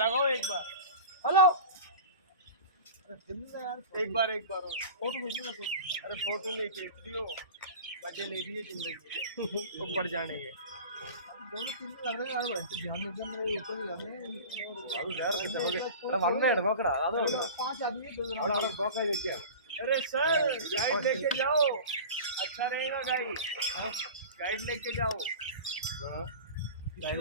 लगाओ एक बार। हेलो एक बार फोटो खींचो ना। अरे फोटो नहीं खींचती हो, मजे ले रही है जिंदगी ऊपर जाने के। पांच आदमी अरे सर गाइड लेके जाओ, अच्छा रहेगा गाइड। गाइड लेके जाओ। गाइड